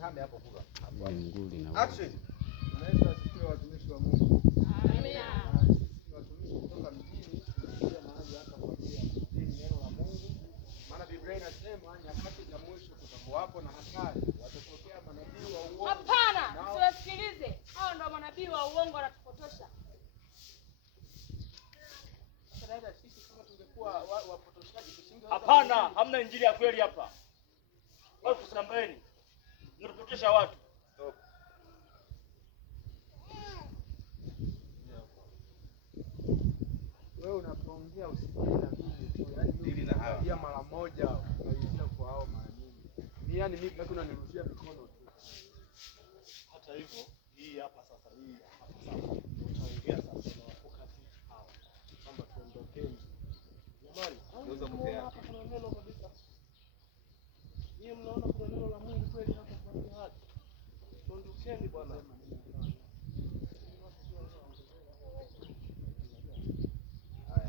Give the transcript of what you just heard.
Nihame hapo kula. Nguli na action. Tunaweza tukiwa watumishi wa Mungu. Amina. Sisi watumishi kutoka mjini tunakuja mahali hapa kwa ajili ya kuhubiri neno la Mungu. Maana Biblia inasema nyakati za mwisho kutakuwapo na hatari. Watatokea manabii wa uongo. Hapana, usiwasikilize. Hao ndio manabii wa uongo wanatupotosha. Sasa sisi kama tungekuwa wapotoshaji tusingeweza. Hapana, hamna injili ya kweli hapa. Wao kusambeni. Mnapotosha watu. Wewe unapoongea usikie na mimi tu. Yaani dili na hao. Pia mara moja unaingia kwa hao mara nyingi. Yaani mimi bado unanirushia mikono tu. Hata hivyo hii hapa sasa utaongea sasa na wakati hao. Kwamba tuondokeni. Jamani, unaweza kuongea. Kuna neno kabisa. Yeye mnaona kuna neno la Mungu kweli hapa.